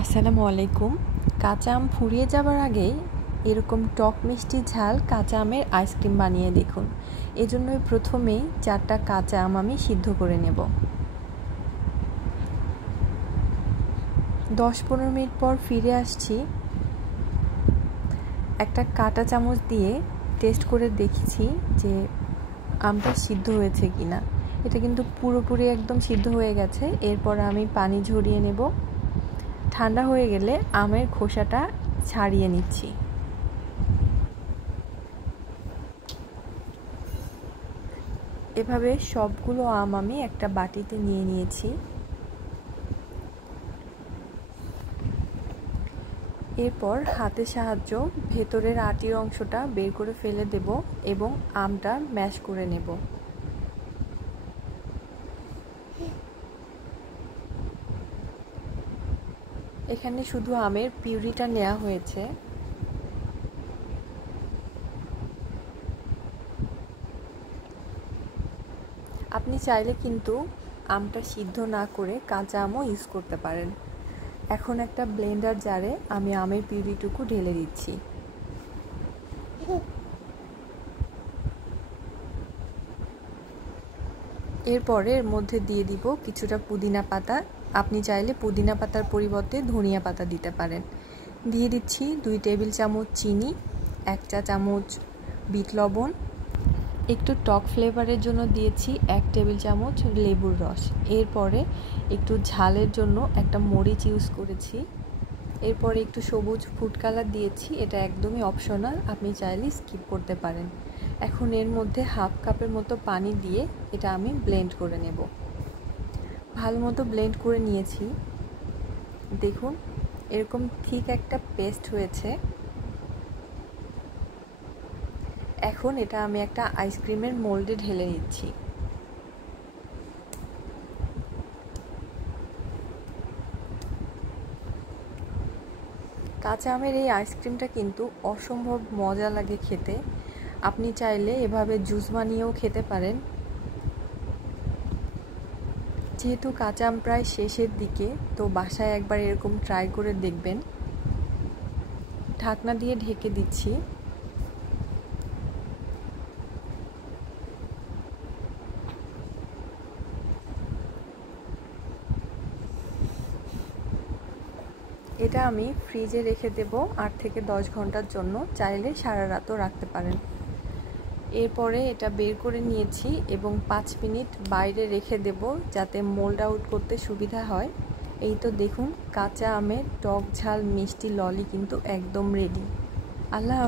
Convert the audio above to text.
আসসালামু আলাইকুম। কাঁচা আম ফুরিয়ে যাবার আগেই এরকম টক মিষ্টি ঝাল কাঁচা আমের আইসক্রিম বানিয়ে দেখুন। এজন্যই প্রথমেই 4টা কাঁচা আম আমি সিদ্ধ করে নেব। 10-15 মিনিট পর ফিরে আসছি। একটা কাঁটা চামচ দিয়ে টেস্ট করে দেখেছি যে আমটা সিদ্ধ হয়েছে কিনা। এটা কিন্তু পুরোপুরি একদম সিদ্ধ হয়ে গেছে। এরপর আমি পানি ঝরিয়ে নেব। ঠান্ডা হয়ে গেলে আমের খোসাটা ছাড়িয়ে নিচ্ছি। এভাবে সবগুলো আম আমি একটা বাটিতে নিয়ে নিয়েছি। এরপর হাতের সাহায্য ভেতরের আটির অংশটা বের করে ফেলে দেব এবং আমটা ম্যাশ করে নেব। এখানে শুধু আমের পিউরিটা নেওয়া হয়েছে। আপনি চাইলে কিন্তু আমটা সিদ্ধ না করে কাঁচা আমও ইউজ করতে পারেন। এখন একটা ব্লেন্ডার জারে আমি আমের পিউরিটুকু ঢেলে দিচ্ছি। এরপরে এর মধ্যে দিয়ে দিব কিছুটা পুদিনা পাতা। আপনি চাইলে পুদিনা পাতার পরিবর্তে ধনিয়া পাতা দিতে পারেন। দিয়ে দিচ্ছি 2 টেবিল চামচ চিনি, 1 চা চামচ বিট লবণ, একটু টক ফ্লেভারের জন্য দিয়েছি 1 টেবিল চামচ লেবুর রস। এরপরে একটু ঝালের জন্য একটা মরিচ ইউজ করেছি। এরপরে একটু সবুজ ফুড কালার দিয়েছি, এটা একদমই অপশনাল, আপনি চাইলে স্কিপ করতে পারেন। এখন এর মধ্যে হাফ কাপের মতো পানি দিয়ে এটা আমি ব্লেন্ড করে নেব। ভালো মতো ব্লেন্ড করে নিয়েছি। দেখুন এরকম ঠিক একটা পেস্ট হয়েছে। এখন এটা আমি একটা আইসক্রিমের মোল্ডে ঢেলে নিচ্ছি। কাঁচা আমের এই আইসক্রিমটা কিন্তু অসম্ভব মজা লাগে খেতে। আপনি চাইলে এভাবে জুস বানিয়েও খেতে পারেন। যেহেতু কাঁচা আম প্রায় শেষের দিকে, তো বাসায় একবার এরকম ট্রাই করে দেখবেন। ঢাকনা দিয়ে ঢেকে দিচ্ছি। এটা আমি ফ্রিজে রেখে দেব 8 থেকে 10 ঘন্টার জন্য, চাইলে সারা রাতও রাখতে পারেন। এরপরে এটা বের করে নিয়েছি এবং 5 মিনিট বাইরে রেখে দেব যাতে মোল্ড আউট করতে সুবিধা হয়। এই তো দেখুন কাঁচা আমের টক ঝাল মিষ্টি ললি কিন্তু একদম রেডি। আল্লাহ।